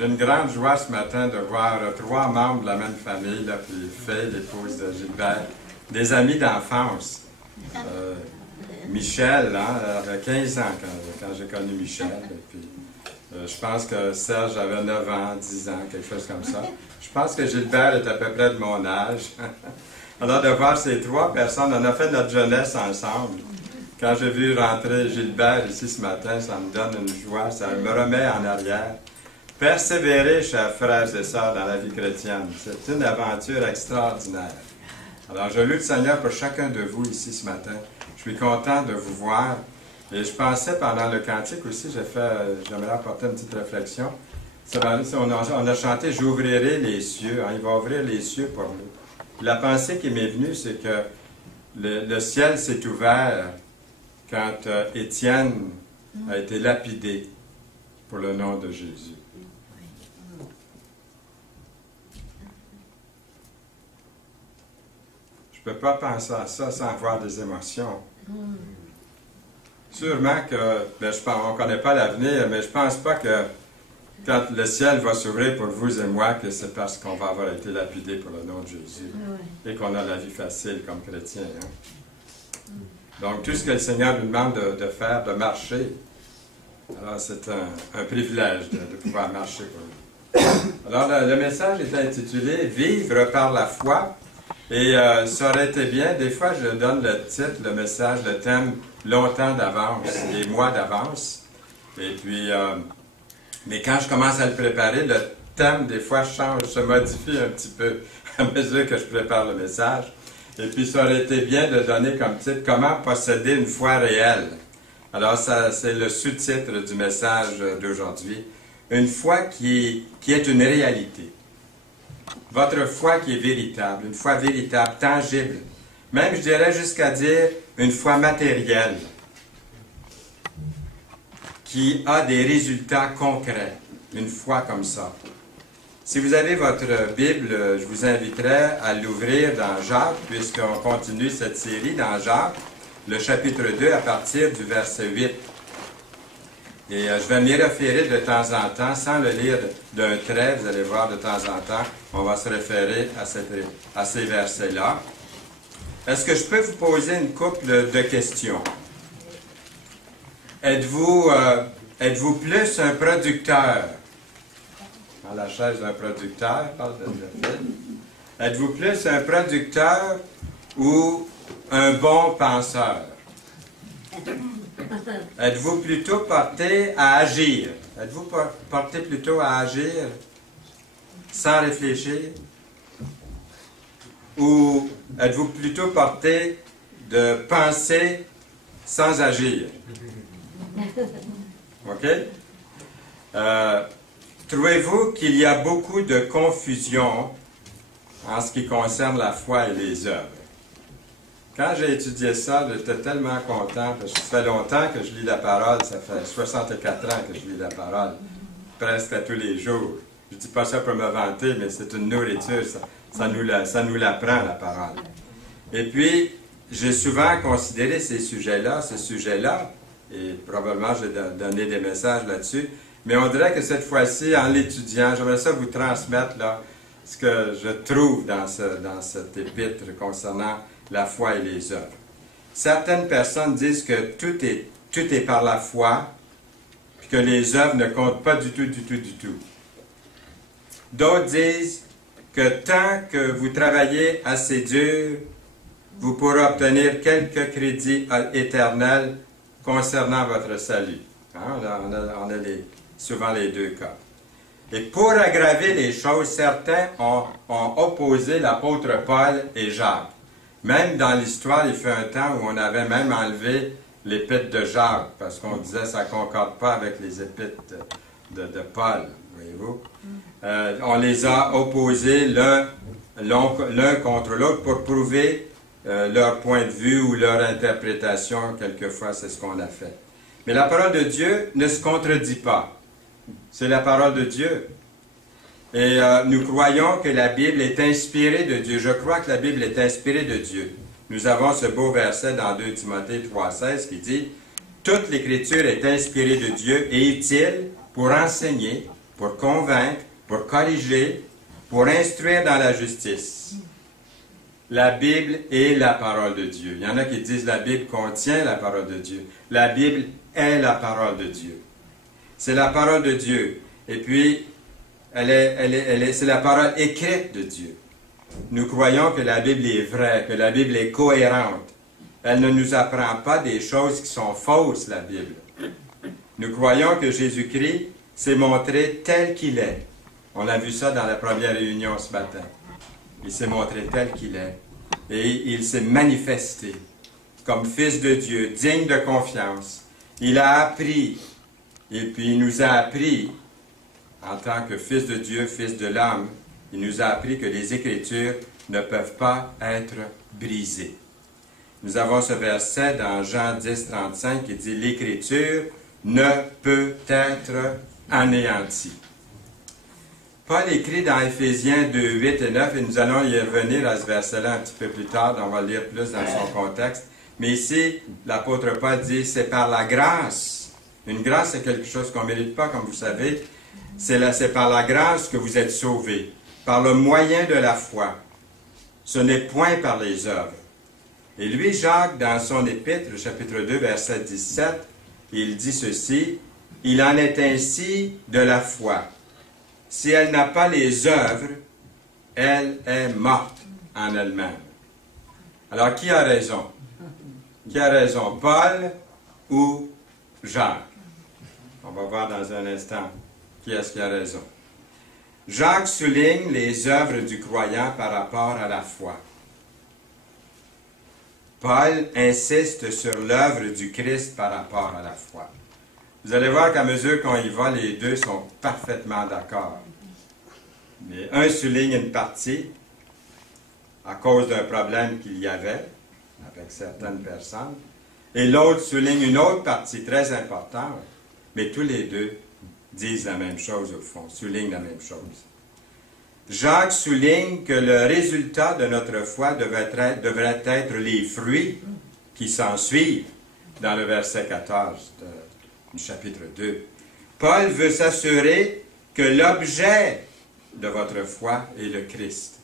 J'ai une grande joie ce matin de voir trois membres de la même famille, là, puis Faye, l'épouse de Gilbert, des amis d'enfance. Michel, hein, avait 15 ans quand j'ai connu Michel. Et puis, je pense que Serge avait 9 ans, 10 ans, quelque chose comme ça. Je pense que Gilbert est à peu près de mon âge. Alors, de voir ces trois personnes, on a fait notre jeunesse ensemble. Quand j'ai vu rentrer Gilbert ici ce matin, ça me donne une joie, ça me remet en arrière. Persévérer, chers frères et sœurs, dans la vie chrétienne, c'est une aventure extraordinaire. Alors, je loue le Seigneur pour chacun de vous ici ce matin. Je suis content de vous voir. Et je pensais pendant le cantique aussi, j'aimerais apporter une petite réflexion. On a chanté « J'ouvrirai les cieux hein, ». Il va ouvrir les cieux pour nous. La pensée qui m'est venue, c'est que le ciel s'est ouvert quand Étienne a été lapidé pour le nom de Jésus. Je ne peux pas penser à ça sans avoir des émotions. Sûrement que, on ne connaît pas l'avenir, mais je ne pense pas que quand le ciel va s'ouvrir pour vous et moi, que c'est parce qu'on va avoir été lapidé pour le nom de Jésus et qu'on a la vie facile comme chrétien. Hein? Donc, tout ce que le Seigneur nous demande de faire, de marcher, alors c'est un privilège de pouvoir marcher pour lui. Alors, le message est intitulé « Vivre par la foi ». Et ça aurait été bien, des fois je donne le titre, le message, le thème longtemps d'avance, des mois d'avance. Et puis, mais quand je commence à le préparer, le thème des fois change, se modifie un petit peu à mesure que je prépare le message. Et puis ça aurait été bien de donner comme titre « Comment posséder une foi réelle ». Alors ça, c'est le sous-titre du message d'aujourd'hui. Une foi qui est une réalité. Votre foi qui est véritable, une foi véritable, tangible. Même, je dirais jusqu'à dire, une foi matérielle, qui a des résultats concrets. Une foi comme ça. Si vous avez votre Bible, je vous inviterai à l'ouvrir dans Jacques, puisqu'on continue cette série dans Jacques, le chapitre 2, à partir du verset 8. Et je vais m'y référer de temps en temps, sans le lire d'un trait, vous allez voir de temps en temps, on va se référer à ces versets-là. Est-ce que je peux vous poser une couple de questions? Êtes-vous plus un producteur? Dans la chaise d'un producteur, êtes-vous plus un producteur ou un bon penseur? Êtes-vous plutôt porté à agir? Êtes-vous porté plutôt à agir sans réfléchir? Ou êtes-vous plutôt porté de penser sans agir? OK? Trouvez-vous qu'il y a beaucoup de confusion en ce qui concerne la foi et les œuvres? Quand j'ai étudié ça, j'étais tellement content, parce que ça fait longtemps que je lis la parole, ça fait 64 ans que je lis la parole, presque à tous les jours. Je ne dis pas ça pour me vanter, mais c'est une nourriture, ça nous l'apprend, la parole. Et puis, j'ai souvent considéré ces sujets-là, et probablement j'ai donné des messages là-dessus, mais on dirait que cette fois-ci, en l'étudiant, j'aimerais ça vous transmettre là, ce que je trouve dans cet épître concernant la foi et les œuvres. Certaines personnes disent que tout est par la foi, puis que les œuvres ne comptent pas du tout. D'autres disent que tant que vous travaillez assez dur, vous pourrez obtenir quelques crédits éternels concernant votre salut. Hein? On a souvent les deux cas. Et pour aggraver les choses, certains ont opposé l'apôtre Paul et Jacques. Même dans l'histoire, il fait un temps où on avait même enlevé l'épître de Jacques, parce qu'on disait que ça ne concorde pas avec les épîtres de Paul, voyez-vous. On les a opposés l'un contre l'autre pour prouver leur point de vue ou leur interprétation. Quelquefois, c'est ce qu'on a fait. Mais la parole de Dieu ne se contredit pas. C'est la parole de Dieu. Et nous croyons que la Bible est inspirée de Dieu. Je crois que la Bible est inspirée de Dieu. Nous avons ce beau verset dans 2 Timothée 3,16 qui dit « Toute l'Écriture est inspirée de Dieu et utile pour enseigner, pour convaincre, pour corriger, pour instruire dans la justice. La Bible est la parole de Dieu. Il y en a qui disent la Bible contient la parole de Dieu. La Bible est la parole de Dieu. C'est la parole de Dieu. Et puis, c'est la parole écrite de Dieu. Nous croyons que la Bible est vraie, que la Bible est cohérente. Elle ne nous apprend pas des choses qui sont fausses, la Bible. Nous croyons que Jésus-Christ s'est montré tel qu'il est. On a vu ça dans la première réunion ce matin. Il s'est montré tel qu'il est. Et il s'est manifesté comme Fils de Dieu, digne de confiance. Il a appris, et puis il nous a appris, en tant que Fils de Dieu, Fils de l'homme, il nous a appris que les Écritures ne peuvent pas être brisées. Nous avons ce verset dans Jean 10, 35 qui dit « L'Écriture ne peut être anéantie ». Paul écrit dans Éphésiens 2, 8 et 9, et nous allons y revenir à ce verset-là un petit peu plus tard, on va le lire plus dans son contexte. Mais ici, l'apôtre Paul dit « C'est par la grâce ». Une grâce, c'est quelque chose qu'on ne mérite pas, comme vous savez. C'est par la grâce que vous êtes sauvés, par le moyen de la foi. Ce n'est point par les œuvres. Et lui, Jacques, dans son épître, chapitre 2, verset 17, il dit ceci, « Il en est ainsi de la foi. Si elle n'a pas les œuvres, elle est morte en elle-même. » Alors, qui a raison? Qui a raison, Paul ou Jacques? On va voir dans un instant qui est-ce qui a raison. Jacques souligne les œuvres du croyant par rapport à la foi. Paul insiste sur l'œuvre du Christ par rapport à la foi. Vous allez voir qu'à mesure qu'on y va, les deux sont parfaitement d'accord. Mais un souligne une partie à cause d'un problème qu'il y avait avec certaines personnes, et l'autre souligne une autre partie très importante, mais tous les deux disent la même chose au fond, soulignent la même chose. Jacques souligne que le résultat de notre foi devrait être les fruits qui s'en suivent dans le verset 14 du chapitre 2. Paul veut s'assurer que l'objet de votre foi est le Christ.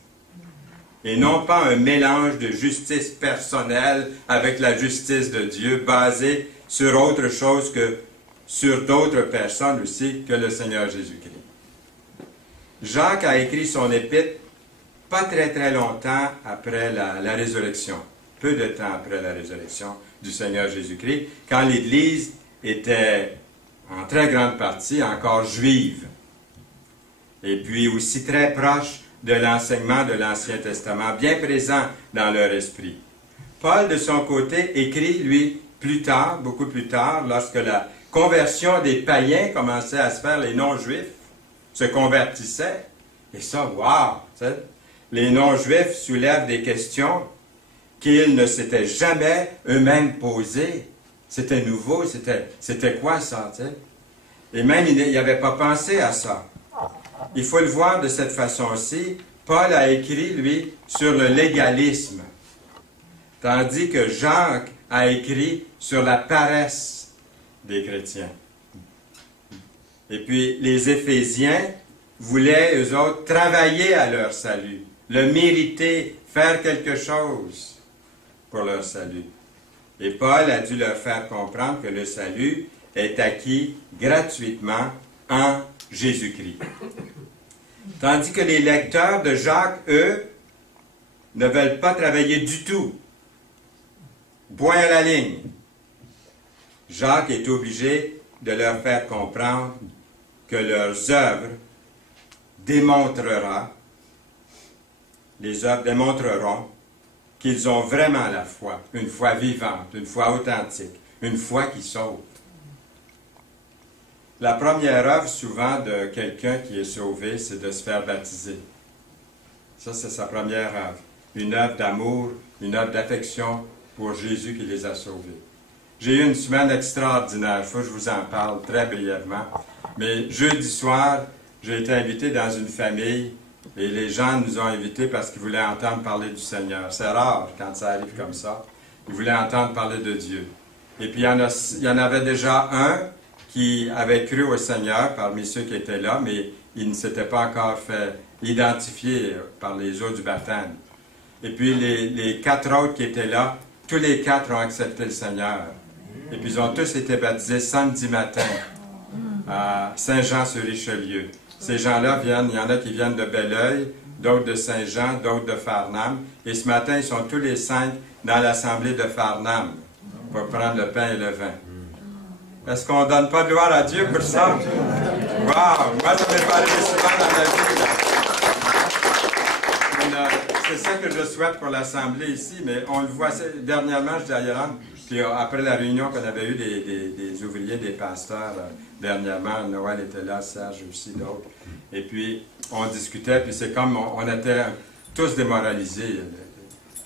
Et non pas un mélange de justice personnelle avec la justice de Dieu basée sur autre chose que sur d'autres personnes aussi que le Seigneur Jésus-Christ. Jacques a écrit son épître pas très longtemps après la résurrection, peu de temps après la résurrection du Seigneur Jésus-Christ, quand l'Église était en très grande partie encore juive, et puis aussi très proche de l'enseignement de l'Ancien Testament, bien présent dans leur esprit. Paul, de son côté, écrit, lui, plus tard, beaucoup plus tard, lorsque la conversion des païens commençait à se faire, les non-juifs se convertissaient. Et ça, wow! Les non-juifs soulèvent des questions qu'ils ne s'étaient jamais eux-mêmes posées. C'était nouveau, c'était quoi ça? T'sais? Et même, ils n'avaient pas pensé à ça. Il faut le voir de cette façon-ci. Paul a écrit, lui, sur le légalisme, tandis que Jacques a écrit sur la paresse des chrétiens. Et puis, les Éphésiens voulaient, eux autres, travailler à leur salut, le mériter, faire quelque chose pour leur salut. Et Paul a dû leur faire comprendre que le salut est acquis gratuitement en Jésus-Christ. Tandis que les lecteurs de Jacques, eux, ne veulent pas travailler du tout. Point à la ligne. Jacques est obligé de leur faire comprendre que leurs œuvres démontreront qu'ils ont vraiment la foi, une foi vivante, une foi authentique, une foi qui sauve. La première œuvre, souvent, de quelqu'un qui est sauvé, c'est de se faire baptiser. Ça, c'est sa première œuvre. Une œuvre d'amour, une œuvre d'affection pour Jésus qui les a sauvés. J'ai eu une semaine extraordinaire. Il faut que je vous en parle très brièvement. Mais jeudi soir, j'ai été invité dans une famille et les gens nous ont invités parce qu'ils voulaient entendre parler du Seigneur. C'est rare quand ça arrive comme ça. Ils voulaient entendre parler de Dieu. Et puis, il y en avait déjà un qui avaient cru au Seigneur parmi ceux qui étaient là, mais ils ne s'étaient pas encore fait identifier par les eaux du baptême. Et puis les 4 autres qui étaient là, tous les 4 ont accepté le Seigneur. Et puis ils ont tous été baptisés samedi matin à Saint-Jean-sur-Richelieu. Ces gens-là viennent, il y en a qui viennent de Belleuil, d'autres de Saint-Jean, d'autres de Farnham. Et ce matin, ils sont tous les 5 dans l'assemblée de Farnham pour prendre le pain et le vin. Est-ce qu'on ne donne pas de gloire à Dieu pour ça? Wow! Moi, ça m'est pas arrivé souvent dans ma vie. C'est ça que je souhaite pour l'Assemblée ici, mais on le voit. Dernièrement, j'étais à Yolande, puis après la réunion qu'on avait eue des ouvriers, des pasteurs, dernièrement, Noël était là, Serge aussi, d'autres. Et puis, on discutait, puis c'est comme on était tous démoralisés,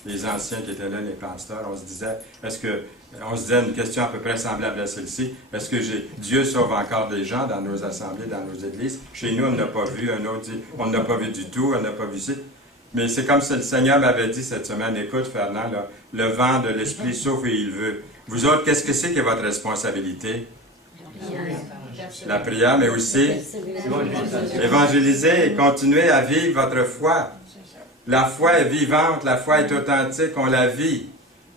les anciens qui étaient là, les pasteurs. On se disait une question à peu près semblable à celle-ci. Est-ce que Dieu sauve encore des gens dans nos assemblées, dans nos églises? Chez nous, on n'a pas vu. Un autre dit, on n'a pas vu du tout, on n'a pas vu ça. Mais c'est comme si le Seigneur m'avait dit cette semaine, écoute Fernand, là, le vent de l'Esprit souffle et il veut. Vous autres, qu'est-ce que c'est qui est votre responsabilité? La prière, mais aussi évangéliser et continuer à vivre votre foi. La foi est vivante, la foi est authentique, on la vit.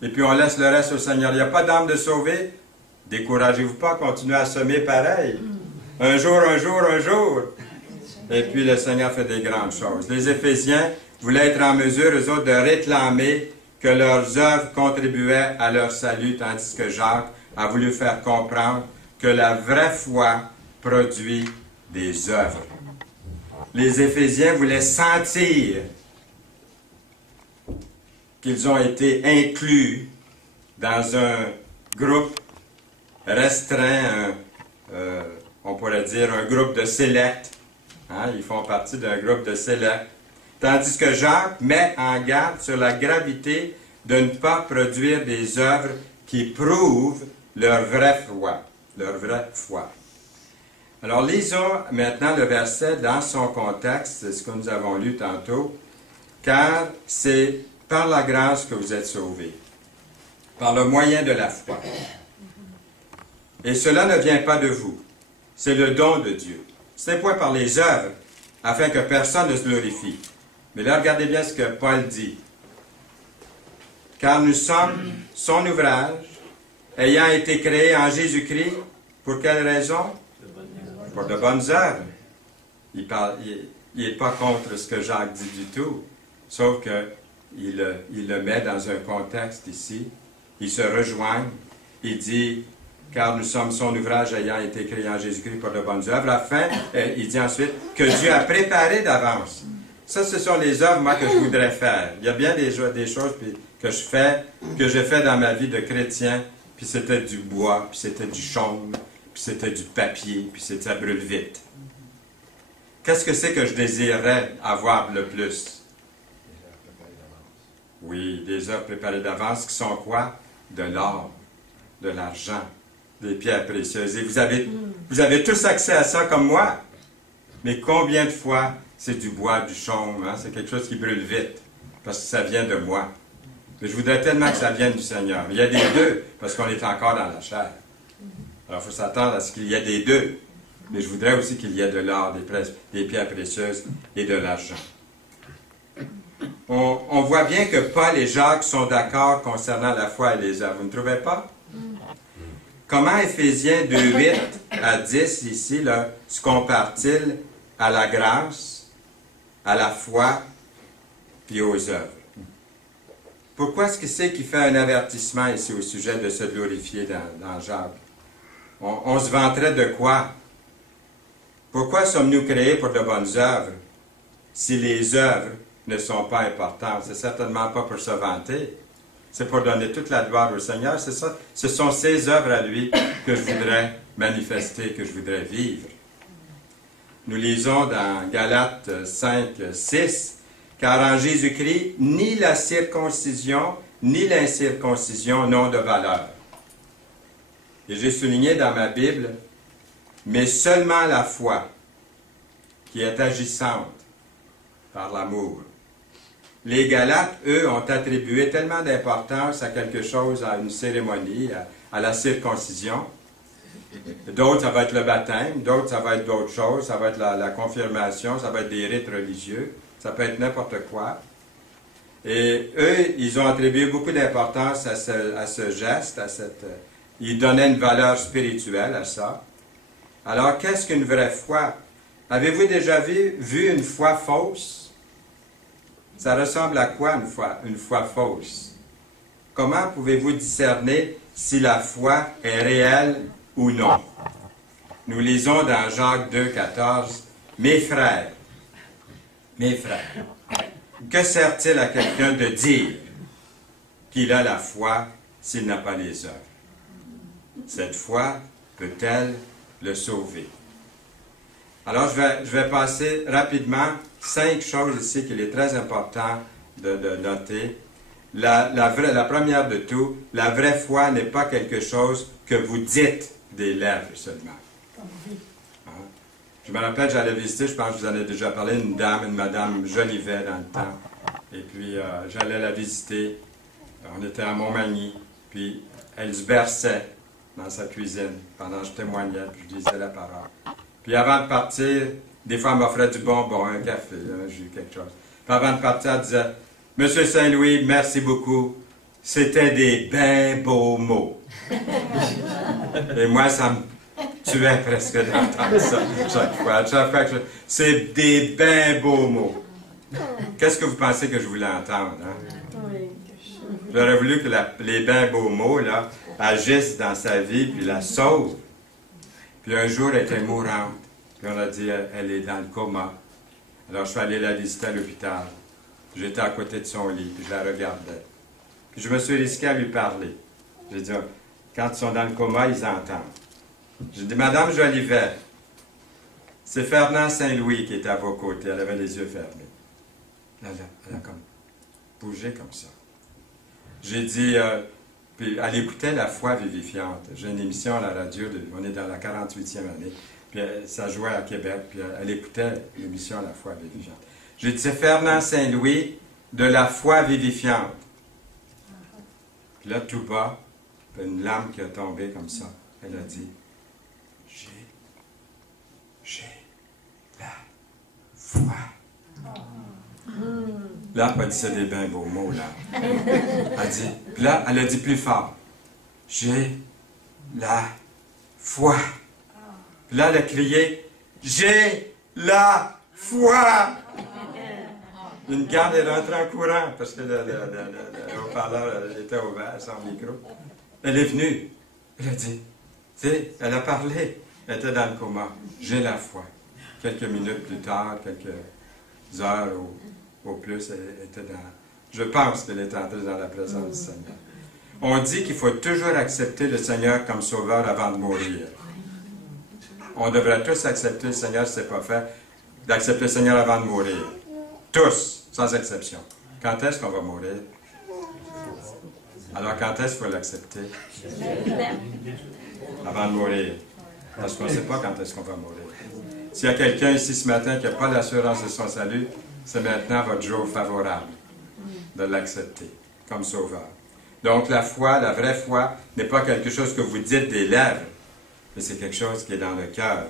Et puis on laisse le reste au Seigneur. Il n'y a pas d'âme de sauver. Découragez-vous pas, continuez à semer pareil. Un jour, un jour, un jour. Et puis le Seigneur fait des grandes choses. Les Éphésiens voulaient être en mesure, eux autres, de réclamer que leurs œuvres contribuaient à leur salut, tandis que Jacques a voulu faire comprendre que la vraie foi produit des œuvres. Les Éphésiens voulaient sentir qu'ils ont été inclus dans un groupe restreint, on pourrait dire un groupe de select. Hein, ils font partie d'un groupe de select. Tandis que Jacques met en garde sur la gravité de ne pas produire des œuvres qui prouvent leur vraie foi. Leur vraie foi. Alors, lisons maintenant le verset dans son contexte, c'est ce que nous avons lu tantôt, car c'est par la grâce que vous êtes sauvés, par le moyen de la foi. Et cela ne vient pas de vous, c'est le don de Dieu. Ce n'est point par les œuvres, afin que personne ne se glorifie. Mais là, regardez bien ce que Paul dit. Car nous sommes son ouvrage, ayant été créés en Jésus-Christ, pour quelle raison? Pour de bonnes œuvres. Il n'est pas contre ce que Jacques dit du tout, sauf qu'il le met dans un contexte ici. Ils se rejoignent. Il dit, car nous sommes son ouvrage ayant été créé en Jésus-Christ pour de bonnes œuvres, afin, il dit ensuite, que Dieu a préparé d'avance. Ça, ce sont les œuvres, moi, que je voudrais faire. Il y a bien des choses que j'ai fait dans ma vie de chrétien, puis c'était du bois, puis c'était du chaume, puis c'était du papier, puis ça brûle vite. Qu'est-ce que c'est que je désirerais avoir le plus? Oui, des œuvres préparées d'avance qui sont quoi? De l'or, de l'argent, des pierres précieuses. Et vous avez tous accès à ça comme moi. Mais combien de fois c'est du bois, du chaume, hein? C'est quelque chose qui brûle vite, parce que ça vient de moi. Mais je voudrais tellement que ça vienne du Seigneur. Mais il y a des deux, parce qu'on est encore dans la chair. Alors, il faut s'attendre à ce qu'il y ait des deux. Mais je voudrais aussi qu'il y ait de l'or, des pierres précieuses et de l'argent. On voit bien que Paul et Jacques sont d'accord concernant la foi et les œuvres. Vous ne trouvez pas? Comment Éphésiens 2:8 à 10 ici là, se compare-t-il à la grâce, à la foi et aux œuvres? Pourquoi est-ce que c'est qu'il fait un avertissement ici au sujet de se glorifier dans Jacques? On se vanterait de quoi? Pourquoi sommes-nous créés pour de bonnes œuvres si les œuvres ne sont pas importantes? C'est certainement pas pour se vanter. C'est pour donner toute la gloire au Seigneur. C'est ça. Ce sont ses œuvres à lui que je voudrais manifester, que je voudrais vivre. Nous lisons dans Galates 5:6, car en Jésus-Christ, ni la circoncision, ni l'incirconcision n'ont de valeur. Et j'ai souligné dans ma Bible, mais seulement la foi, qui est agissante par l'amour. Les Galates, eux, ont attribué tellement d'importance à quelque chose, à une cérémonie, à la circoncision, D'autres, ça va être le baptême. D'autres, ça va être d'autres choses. Ça va être la confirmation. Ça va être des rites religieux. Ça peut être n'importe quoi. Et eux, ils ont attribué beaucoup d'importance à ce geste, ils donnaient une valeur spirituelle à ça. Alors, qu'est-ce qu'une vraie foi? Avez-vous déjà vu une foi fausse? Ça ressemble à quoi une foi fausse? Comment pouvez-vous discerner si la foi est réelle ou non? Nous lisons dans Jacques 2, 14, « Mes frères, que sert-il à quelqu'un de dire qu'il a la foi s'il n'a pas les œuvres? Cette foi peut-elle le sauver? » Alors, je vais passer rapidement 5 choses ici qu'il est très important de noter. La première de tout, la vraie foi n'est pas quelque chose que vous dites des lèvres seulement. Hein? Je me rappelle, j'allais visiter, je pense que je vous en ai déjà parlé, une madame Jolivet dans le temps. Et puis, j'allais la visiter. On était à Montmagny. Puis, elle se berçait dans sa cuisine pendant que je témoignais, puis je disais la parole. Puis avant de partir, des fois, elle m'offrait du bonbon, un café, un jus, quelque chose. Puis avant de partir, elle disait « Monsieur Saint-Louis, merci beaucoup. C'était des bien beaux mots. » Et moi, ça me tuait presque d'entendre ça chaque fois que c'est des bien beaux mots. Qu'est-ce que vous pensez que je voulais entendre? Hein? J'aurais voulu que les bien beaux mots là, agissent dans sa vie, puis la sauvent. Puis un jour, elle était mourante. Puis on a dit, elle est dans le coma. Alors je suis allé la visiter à l'hôpital. J'étais à côté de son lit, puis je la regardais. Puis je me suis risqué à lui parler. J'ai dit, quand ils sont dans le coma, ils entendent. J'ai dit, Madame Jolivet, c'est Fernand Saint-Louis qui était à vos côtés. Elle avait les yeux fermés. Elle a comme bougé comme ça. J'ai dit, puis elle écoutait La foi vivifiante. J'ai une émission à la radio, on est dans la 48e année, puis ça jouait à Québec, puis elle écoutait l'émission La foi vivifiante. J'ai dit, c'est Fernand Saint-Louis de La foi vivifiante. Puis là, tout bas, une lame qui a tombé comme ça. Elle a dit, j'ai la foi. Là, elle dit, c'est des bien beaux mots, là. Elle dit, puis là, elle a dit plus fort. J'ai la foi. Puis là, elle a crié, j'ai la foi. Une garde est rentrée en courant, parce que le haut-parleur était ouvert, sans micro. Elle est venue. Elle a dit, tu sais, elle a parlé. Elle était dans le coma. J'ai la foi. Quelques minutes plus tard, quelques heures au plus, elle était dans... Je pense qu'elle est entrée dans la présence du Seigneur. On dit qu'il faut toujours accepter le Seigneur comme sauveur avant de mourir. On devrait tous accepter le Seigneur, si ce n'est pas fait, d'accepter le Seigneur avant de mourir. Tous, sans exception. Quand est-ce qu'on va mourir? Alors, quand est-ce qu'il faut l'accepter? Avant de mourir. Parce qu'on ne sait pas quand est-ce qu'on va mourir. S'il y a quelqu'un ici ce matin qui n'a pas l'assurance de son salut, c'est maintenant votre jour favorable de l'accepter comme sauveur. Donc, la foi, la vraie foi, n'est pas quelque chose que vous dites des lèvres, mais c'est quelque chose qui est dans le cœur.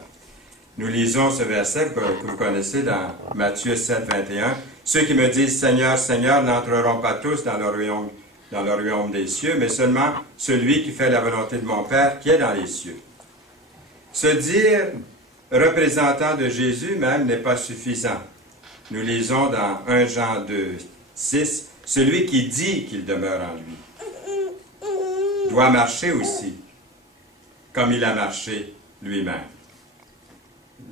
Nous lisons ce verset que vous connaissez dans Matthieu 7, 21. « Ceux qui me disent « Seigneur, Seigneur » n'entreront pas tous dans le royaume des cieux, mais seulement celui qui fait la volonté de mon Père qui est dans les cieux. » Se dire représentant de Jésus même n'est pas suffisant. Nous lisons dans 1 Jean 2, 6, « Celui qui dit qu'il demeure en lui doit marcher aussi, comme il a marché lui-même. »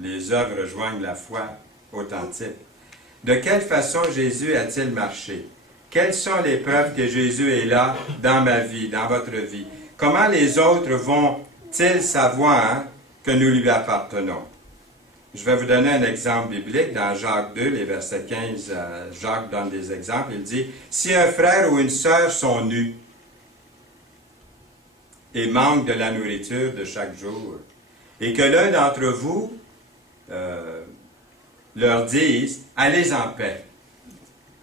Les œuvres rejoignent la foi authentique. De quelle façon Jésus a-t-il marché? Quelles sont les preuves que Jésus est là dans ma vie, dans votre vie? Comment les autres vont-ils savoir que nous lui appartenons? Je vais vous donner un exemple biblique dans Jacques 2, les versets 15. Jacques donne des exemples. Il dit, « Si un frère ou une sœur sont nus et manquent de la nourriture de chaque jour, et que l'un d'entre vous leur dise, « Allez en paix,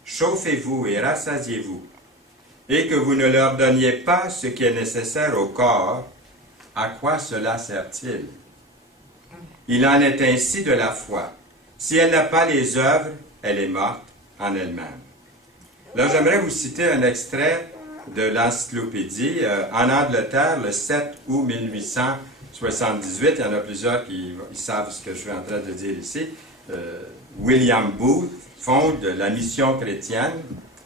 chauffez-vous et rassasiez-vous, et que vous ne leur donniez pas ce qui est nécessaire au corps, à quoi cela sert-il? Il en est ainsi de la foi. Si elle n'a pas les œuvres, elle est morte en elle-même. Là, j'aimerais vous citer un extrait de l'encyclopédie. En Angleterre, le 7 août 1878, il y en a plusieurs qui savent ce que je suis en train de dire ici, William Booth fonde la mission chrétienne,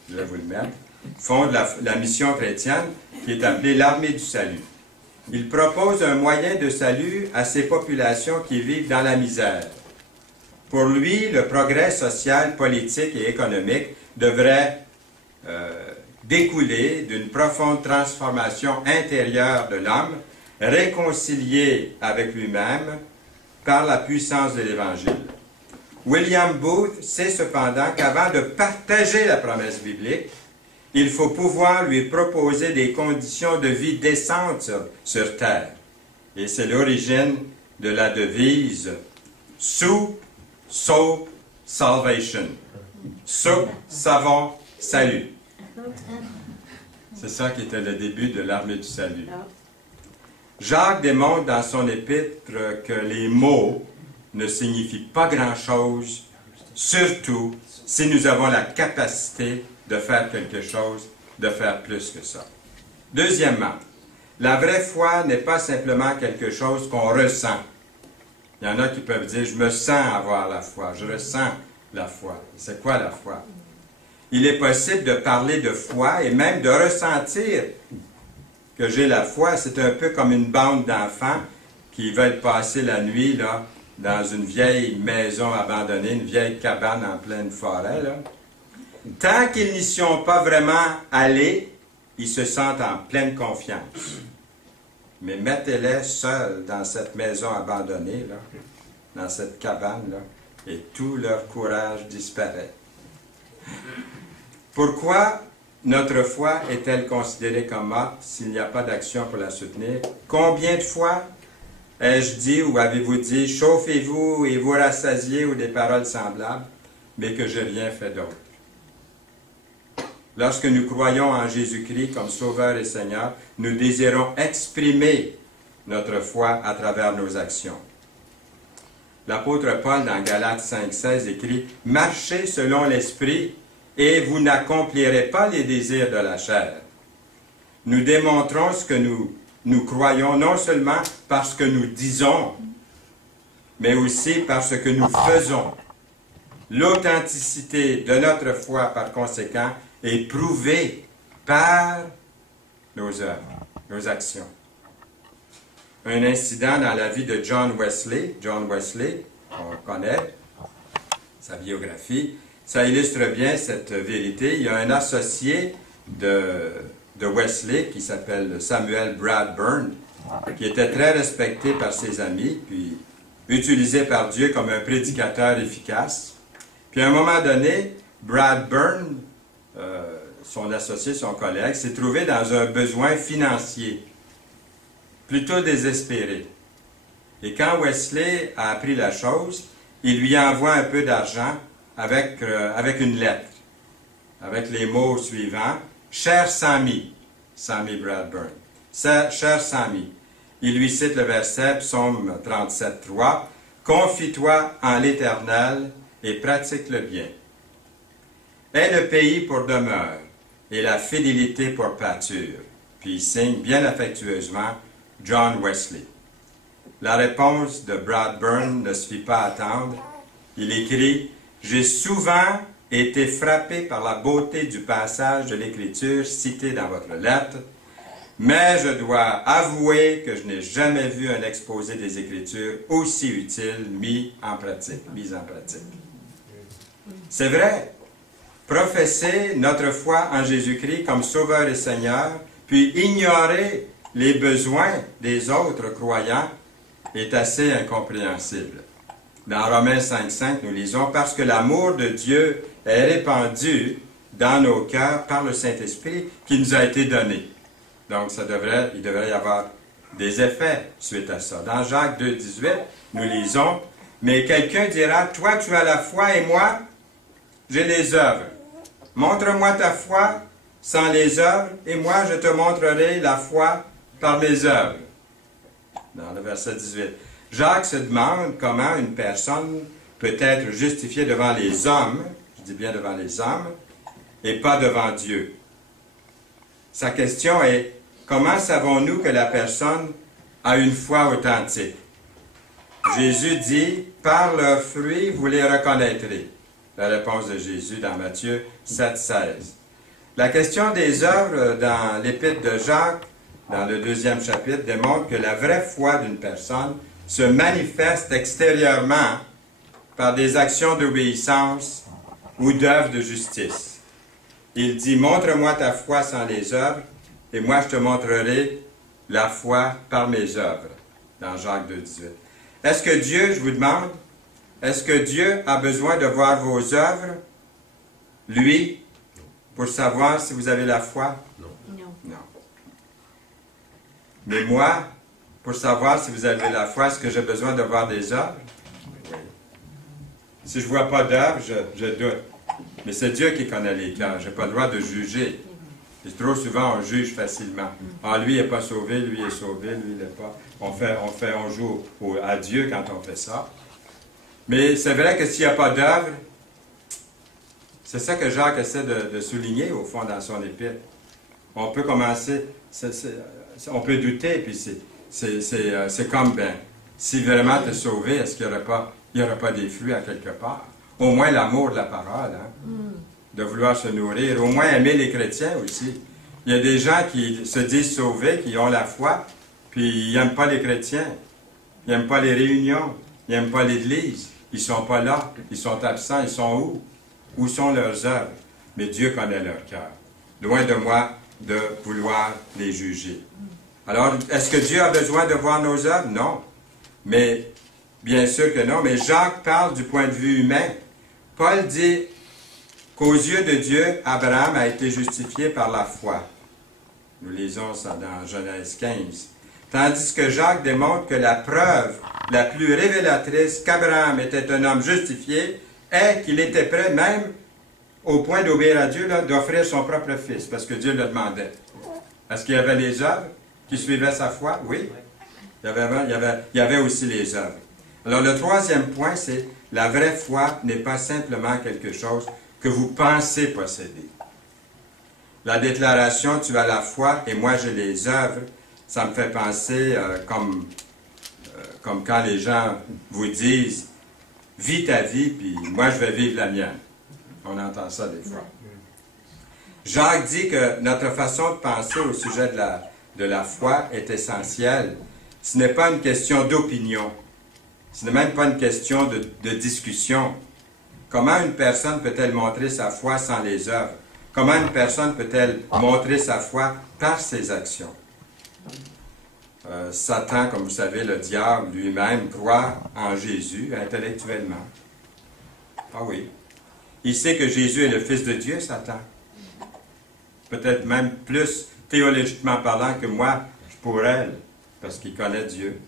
je vais vous le mettre, fonde la mission chrétienne qui est appelée l'Armée du Salut. Il propose un moyen de salut à ces populations qui vivent dans la misère. Pour lui, le progrès social, politique et économique devrait découler d'une profonde transformation intérieure de l'homme, réconcilié avec lui-même par la puissance de l'Évangile. William Booth sait cependant qu'avant de partager la promesse biblique, il faut pouvoir lui proposer des conditions de vie décentes sur terre. Et c'est l'origine de la devise « Soup, soap, salvation ». Soupe, savon, salut. C'est ça qui était le début de l'Armée du Salut. Jacques démontre dans son épître que les mots ne signifient pas grand-chose, surtout si nous avons la capacité de faire quelque chose, de faire plus que ça. Deuxièmement, la vraie foi n'est pas simplement quelque chose qu'on ressent. Il y en a qui peuvent dire « je me sens avoir la foi, je ressens la foi ». C'est quoi la foi? Il est possible de parler de foi et même de ressentir que j'ai la foi. C'est un peu comme une bande d'enfants qui veulent passer la nuit là, dans une vieille maison abandonnée, une vieille cabane en pleine forêt. Là. Tant qu'ils n'y sont pas vraiment allés, ils se sentent en pleine confiance. Mais mettez-les seuls dans cette maison abandonnée, là, dans cette cabane, là, et tout leur courage disparaît. Pourquoi notre foi est-elle considérée comme morte s'il n'y a pas d'action pour la soutenir? Combien de fois ai-je dit ou avez-vous dit « chauffez-vous et vous rassasiez » ou des paroles semblables, mais que je n'ai rien fait d'autre? Lorsque nous croyons en Jésus-Christ comme Sauveur et Seigneur, nous désirons exprimer notre foi à travers nos actions. L'apôtre Paul, dans Galates 5,16, écrit « Marchez selon l'Esprit, et vous n'accomplirez pas les désirs de la chair. » Nous démontrons ce que nous croyons non seulement parce que nous disons, mais aussi parce que nous faisons. L'authenticité de notre foi, par conséquent, est prouvée par nos œuvres, nos actions. Un incident dans la vie de John Wesley, on connaît sa biographie, ça illustre bien cette vérité. Il y a un associé de Wesley qui s'appelle Samuel Bradburn, qui était très respecté par ses amis, puis utilisé par Dieu comme un prédicateur efficace. Puis à un moment donné, Bradburn, son associé, son collègue, s'est trouvé dans un besoin financier, plutôt désespéré. Et quand Wesley a appris la chose, il lui envoie un peu d'argent avec une lettre, avec les mots suivants. « Cher Sammy », Sammy Bradburn, « Cher Sammy », il lui cite le verset, Psaume 37,3, « Confie-toi en l'Éternel et pratique le bien. Aie le pays pour demeure et la fidélité pour pâture. » Puis il signe bien affectueusement John Wesley. La réponse de Bradburn ne se fit pas attendre. Il écrit « J'ai souvent été frappé par la beauté du passage de l'Écriture cité dans votre lettre, mais je dois avouer que je n'ai jamais vu un exposé des Écritures aussi utile mis en pratique. C'est vrai, professer notre foi en Jésus-Christ comme Sauveur et Seigneur, puis ignorer les besoins des autres croyants est assez incompréhensible. Dans Romains 5,5, nous lisons « Parce que l'amour de Dieu est répandu dans nos cœurs par le Saint-Esprit qui nous a été donné. » Donc, il devrait y avoir des effets suite à ça. Dans Jacques 2,18, nous lisons « Mais quelqu'un dira, toi tu as la foi et moi, j'ai les œuvres. Montre-moi ta foi sans les œuvres et moi je te montrerai la foi par mes œuvres. » dans le verset 18. Jacques se demande comment une personne peut être justifiée devant les hommes, je dis bien devant les hommes, et pas devant Dieu. Sa question est, comment savons-nous que la personne a une foi authentique? Jésus dit, par leurs fruits, vous les reconnaîtrez. La réponse de Jésus dans Matthieu 7, 16. La question des œuvres dans l'Épître de Jacques, dans le 2e chapitre, démontre que la vraie foi d'une personne se manifeste extérieurement par des actions d'obéissance ou d'œuvres de justice. Il dit, montre-moi ta foi sans les œuvres, et moi je te montrerai la foi par mes œuvres, dans Jacques 2, 18. Est-ce que Dieu, je vous demande, est-ce que Dieu a besoin de voir vos œuvres, lui, pour savoir si vous avez la foi? Non. Non. Mais moi, pour savoir si vous avez la foi, est-ce que j'ai besoin de voir des œuvres? Oui. Si je ne vois pas d'œuvres, je doute. Mais c'est Dieu qui connaît les cœurs. Je n'ai pas le droit de juger. Et trop souvent, on juge facilement. Ah, lui n'est pas sauvé, lui est sauvé, lui il n'est pas. On joue à Dieu quand on fait ça. Mais c'est vrai que s'il n'y a pas d'œuvre, c'est ça que Jacques essaie de souligner au fond dans son épître. On peut commencer, on peut douter, puis c'est comme, ben, si vraiment tu es sauvé, est-ce qu'il n'y aura pas des fruits à quelque part? Au moins l'amour de la parole, hein? De vouloir se nourrir, au moins aimer les chrétiens aussi. Il y a des gens qui se disent sauvés, qui ont la foi, puis ils n'aiment pas les chrétiens, ils n'aiment pas les réunions, ils n'aiment pas l'Église, ils ne sont pas là, ils sont absents, ils sont où? Où sont leurs œuvres? Mais Dieu connaît leur cœur. Loin de moi de vouloir les juger. Alors, est-ce que Dieu a besoin de voir nos œuvres? Non. Mais, bien sûr que non, mais Jacques parle du point de vue humain. Paul dit qu'aux yeux de Dieu, Abraham a été justifié par la foi. Nous lisons ça dans Genèse 15. Tandis que Jacques démontre que la preuve la plus révélatrice qu'Abraham était un homme justifié est qu'il était prêt même au point d'obéir à Dieu, d'offrir son propre fils, parce que Dieu le demandait. Est-ce qu'il y avait les œuvres qui suivaient sa foi? Oui. Il y avait aussi les œuvres. Alors le troisième point, c'est la vraie foi n'est pas simplement quelque chose que vous pensez posséder. La déclaration « tu as la foi et moi j'ai les œuvres », ça me fait penser comme quand les gens vous disent « vis ta vie, puis moi je vais vivre la mienne ». On entend ça des fois. Jacques dit que notre façon de penser au sujet de la foi est essentielle. Ce n'est pas une question d'opinion. Ce n'est même pas une question de discussion. Comment une personne peut-elle montrer sa foi sans les œuvres? Comment une personne peut-elle montrer sa foi par ses actions? Satan, comme vous savez, le diable lui-même croit en Jésus intellectuellement. Ah oui. Il sait que Jésus est le Fils de Dieu, Satan. Peut-être même plus théologiquement parlant que moi, je pourrais, parce qu'il connaît Dieu.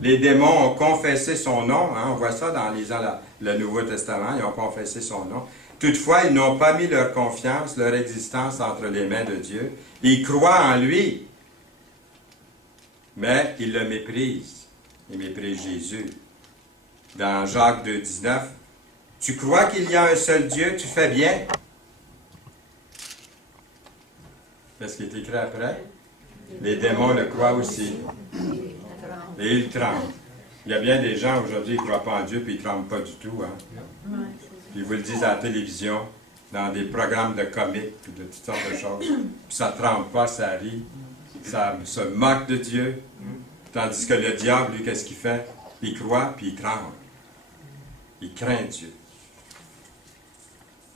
Les démons ont confessé son nom, hein, on voit ça dans lisant le Nouveau Testament, ils ont confessé son nom. Toutefois, ils n'ont pas mis leur confiance, leur existence entre les mains de Dieu. Ils croient en lui, mais ils le méprisent. Ils méprisent Jésus. Dans Jacques 2, 19, « Tu crois qu'il y a un seul Dieu, tu fais bien. » Qu'est-ce qui est écrit après? Les démons le croient aussi. Et ils tremblent. Il y a bien des gens aujourd'hui qui ne croient pas en Dieu, puis ils ne tremblent pas du tout. Hein? Puis ils vous le disent à la télévision, dans des programmes de comiques, puis de toutes sortes de choses. Puis ça ne tremble pas, ça rit. Ça se moque de Dieu. Tandis que le diable, lui, qu'est-ce qu'il fait? Il croit, puis il tremble. Il craint Dieu.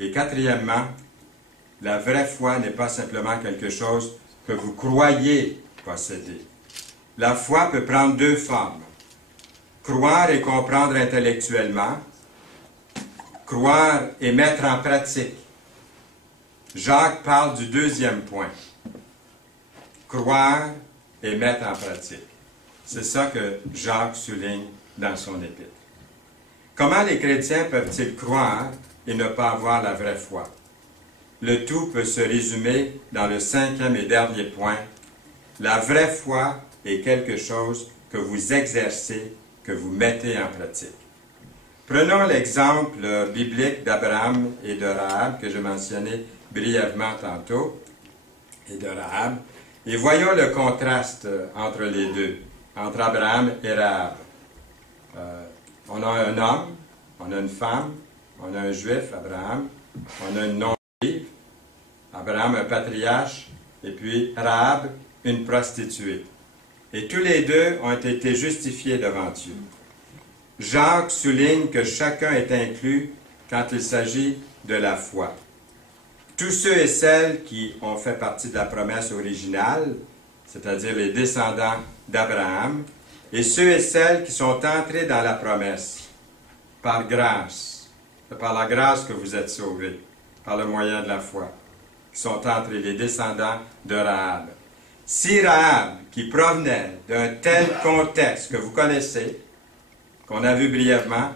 Et quatrièmement, la vraie foi n'est pas simplement quelque chose que vous croyez posséder. La foi peut prendre deux formes. Croire et comprendre intellectuellement. Croire et mettre en pratique. Jacques parle du deuxième point. Croire et mettre en pratique. C'est ça que Jacques souligne dans son épître. Comment les chrétiens peuvent-ils croire et ne pas avoir la vraie foi? Le tout peut se résumer dans le cinquième et dernier point. La vraie foi est quelque chose que vous exercez, que vous mettez en pratique. Prenons l'exemple biblique d'Abraham et de Rahab, que je mentionnais brièvement tantôt, et de Rahab, et voyons le contraste entre les deux, entre Abraham et Rahab. On a un homme, on a une femme, on a un juif, Abraham, on a une non-juive, Abraham un patriarche, et puis Rahab une prostituée. Et tous les deux ont été justifiés devant Dieu. Jacques souligne que chacun est inclus quand il s'agit de la foi. Tous ceux et celles qui ont fait partie de la promesse originale, c'est-à-dire les descendants d'Abraham, et ceux et celles qui sont entrés dans la promesse par grâce. C'est par la grâce que vous êtes sauvés, par le moyen de la foi, qui sont entrés, les descendants de Rahab. Si Rahab, qui provenait d'un tel contexte que vous connaissez, qu'on a vu brièvement,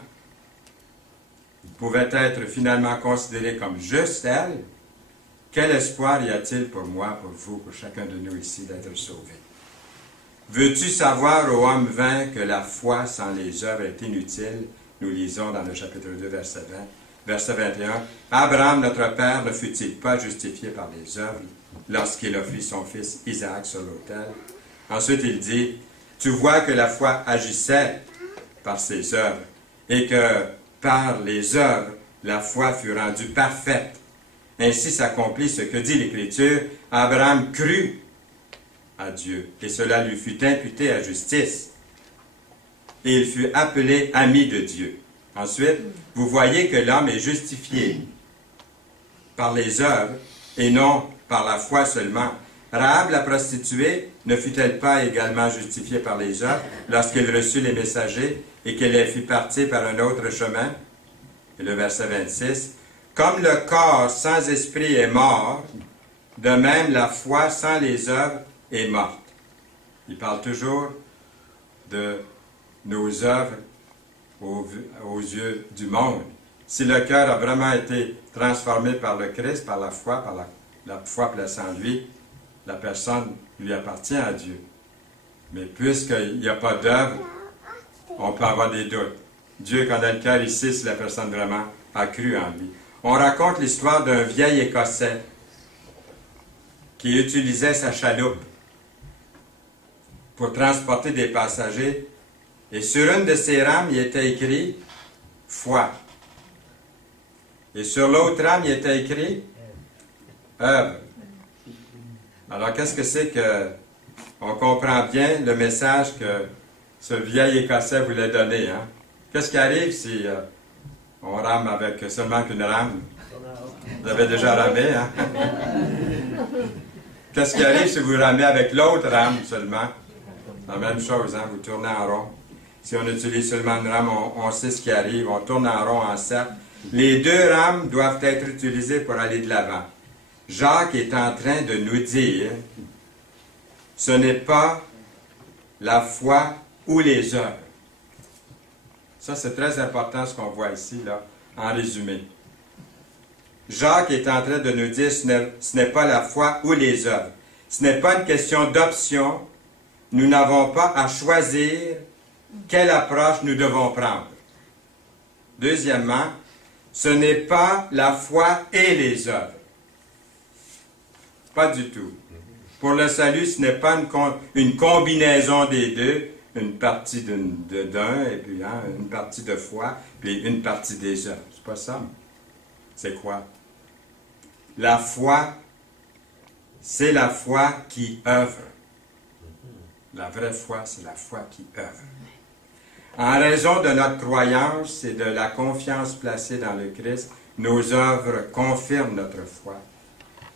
pouvait être finalement considérée comme juste elle, quel espoir y a-t-il pour moi, pour vous, pour chacun de nous ici, d'être sauvés? Veux-tu savoir, ô homme vain, que la foi sans les œuvres est inutile? Nous lisons dans le chapitre 2, verset 20. Verset 21. Abraham, notre père, ne fut-il pas justifié par les œuvres lorsqu'il offrit son fils Isaac sur l'autel? Ensuite, il dit, tu vois que la foi agissait par ses œuvres, et que par les œuvres, la foi fut rendue parfaite. Ainsi s'accomplit ce que dit l'Écriture, Abraham crut à Dieu, et cela lui fut imputé à justice. Et il fut appelé ami de Dieu. Ensuite, vous voyez que l'homme est justifié par les œuvres, et non par la foi seulement. Rahab, la prostituée, ne fut-elle pas également justifiée par les œuvres lorsqu'elle reçut les messagers et qu'elle les fit partir par un autre chemin? Et le verset 26. Comme le corps sans esprit est mort, de même la foi sans les œuvres est morte. Il parle toujours de nos œuvres aux yeux du monde. Si le cœur a vraiment été transformé par le Christ, par la foi placée en lui, la personne lui appartient à Dieu. Mais puisqu'il n'y a pas d'œuvre, on peut avoir des doutes. Dieu connaît le cœur ici si la personne vraiment a cru en lui. On raconte l'histoire d'un vieil Écossais qui utilisait sa chaloupe pour transporter des passagers. Et sur une de ses rames, il était écrit « foi ». Et sur l'autre rame, il était écrit « œuvre ». Alors, qu'est-ce que c'est que... On comprend bien le message que ce vieil Écossais voulait donner. Hein? Qu'est-ce qui arrive si on rame avec seulement qu'une rame? Vous avez déjà ramé, hein? Qu'est-ce qui arrive si vous ramez avec l'autre rame seulement? La même chose, hein? Vous tournez en rond. Si on utilise seulement une rame, on sait ce qui arrive. On tourne en rond, en cercle. Les deux rames doivent être utilisées pour aller de l'avant. Jacques est en train de nous dire, ce n'est pas la foi ou les œuvres. Ça, c'est très important ce qu'on voit ici, là, en résumé. Jacques est en train de nous dire, ce n'est pas la foi ou les œuvres. Ce n'est pas une question d'option. Nous n'avons pas à choisir quelle approche nous devons prendre. Deuxièmement, ce n'est pas la foi et les œuvres. Pas du tout. Pour le salut, ce n'est pas une combinaison des deux, une partie d'un, et puis une partie de foi, puis une partie des œuvres. C'est pas ça. C'est quoi? La foi, c'est la foi qui œuvre. La vraie foi, c'est la foi qui œuvre. En raison de notre croyance et de la confiance placée dans le Christ, nos œuvres confirment notre foi.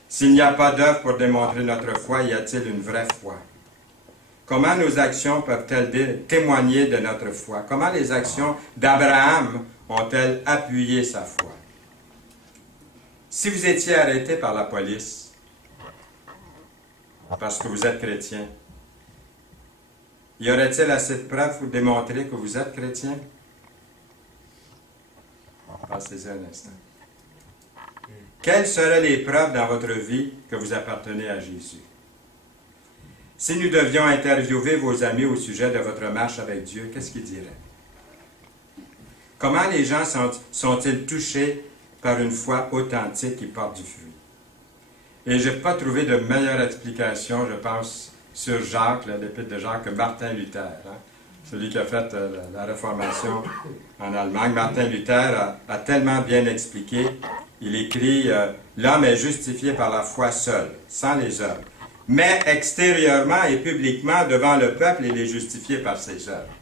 S'il n'y a pas d'œuvre pour démontrer notre foi, y a-t-il une vraie foi? Comment nos actions peuvent-elles témoigner de notre foi? Comment les actions d'Abraham ont-elles appuyé sa foi? Si vous étiez arrêté par la police parce que vous êtes chrétien, y aurait-il assez de preuves pour démontrer que vous êtes chrétien? Passez-y un instant. Quelles seraient les preuves dans votre vie que vous appartenez à Jésus? Si nous devions interviewer vos amis au sujet de votre marche avec Dieu, qu'est-ce qu'ils diraient? Comment les gens sont-ils touchés par une foi authentique qui porte du fruit? Et je n'ai pas trouvé de meilleure explication, je pense, sur Jacques, l'épître de Jacques, que Martin Luther, hein? Celui qui a fait la Réformation en Allemagne. Martin Luther a tellement bien expliqué. Il écrit « L'homme est justifié par la foi seul, sans les œuvres. Mais extérieurement et publiquement devant le peuple, il est justifié par ses œuvres. »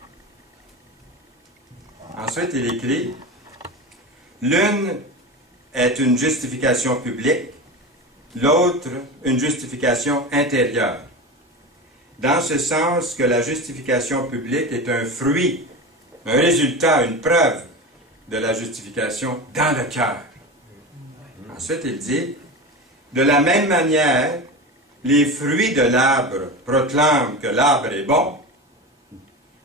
Ensuite, il écrit « L'une est une justification publique, l'autre une justification intérieure. Dans ce sens que la justification publique est un fruit, un résultat, une preuve de la justification dans le cœur. » Ensuite, il dit « De la même manière, les fruits de l'arbre proclament que l'arbre est bon.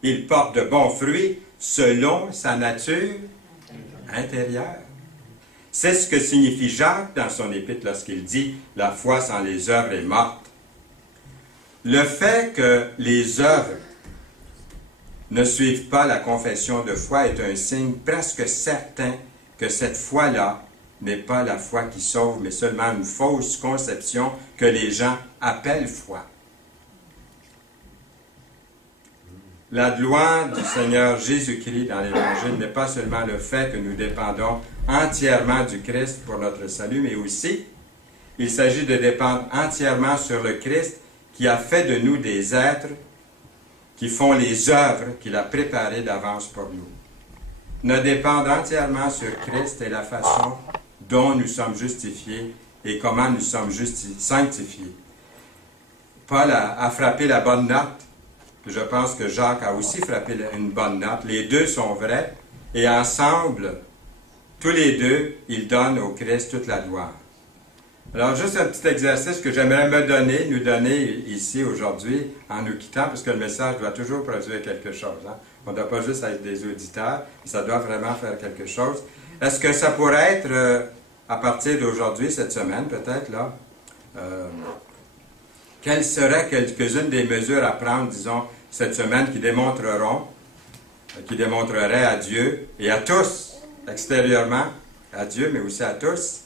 Il porte de bons fruits selon sa nature intérieure. » C'est ce que signifie Jacques dans son épître lorsqu'il dit « La foi sans les œuvres est morte. » Le fait que les œuvres ne suivent pas la confession de foi est un signe presque certain que cette foi-là n'est pas la foi qui sauve, mais seulement une fausse conception que les gens appellent foi. La gloire du Seigneur Jésus-Christ dans l'Évangile n'est pas seulement le fait que nous dépendons entièrement du Christ pour notre salut, mais aussi il s'agit de dépendre entièrement sur le Christ qui a fait de nous des êtres qui font les œuvres qu'il a préparées d'avance pour nous. Ne dépendre entièrement sur Christ et la façon dont nous sommes justifiés et comment nous sommes sanctifiés. Paul a frappé la bonne note. Je pense que Jacques a aussi frappé une bonne note. Les deux sont vrais et ensemble, tous les deux, ils donnent au Christ toute la gloire. Alors, juste un petit exercice que j'aimerais nous donner ici aujourd'hui, en nous quittant, parce que le message doit toujours produire quelque chose. Hein? On ne doit pas juste être des auditeurs, ça doit vraiment faire quelque chose. Est-ce que ça pourrait être, à partir d'aujourd'hui, cette semaine, peut-être, là, quelles seraient quelques-unes des mesures à prendre, disons, cette semaine, qui démontreraient à Dieu et à tous, extérieurement, à Dieu, mais aussi à tous,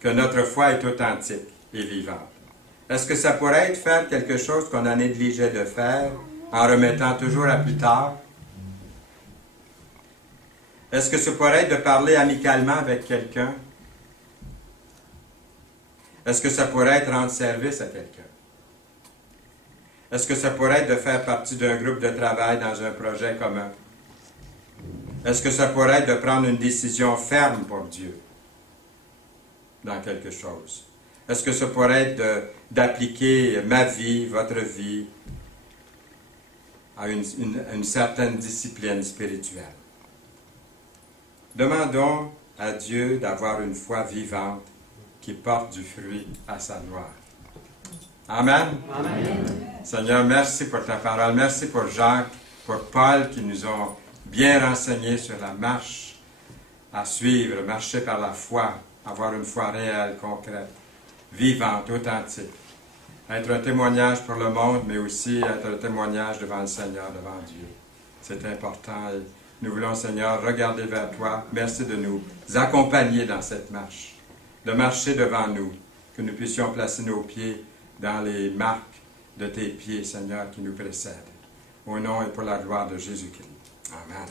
que notre foi est authentique et vivante? Est-ce que ça pourrait être faire quelque chose qu'on a négligé de faire en remettant toujours à plus tard? Est-ce que ça pourrait être de parler amicalement avec quelqu'un? Est-ce que ça pourrait être rendre service à quelqu'un? Est-ce que ça pourrait être de faire partie d'un groupe de travail dans un projet commun? Est-ce que ça pourrait être de prendre une décision ferme pour Dieu dans quelque chose? Est-ce que ça pourrait être d'appliquer ma vie, votre vie, à une certaine discipline spirituelle? Demandons à Dieu d'avoir une foi vivante qui porte du fruit à sa gloire. Amen. Amen. Seigneur, merci pour ta parole. Merci pour Jacques, pour Paul qui nous ont bien renseignés sur la marche à suivre, marcher par la foi, avoir une foi réelle, concrète, vivante, authentique. Être un témoignage pour le monde, mais aussi être un témoignage devant le Seigneur, devant Dieu. C'est important. Et nous voulons, Seigneur, regarder vers toi. Merci de nous accompagner dans cette marche, de marcher devant nous, que nous puissions placer nos pieds dans les marques de tes pieds, Seigneur, qui nous précèdent. Au nom et pour la gloire de Jésus-Christ. Amen.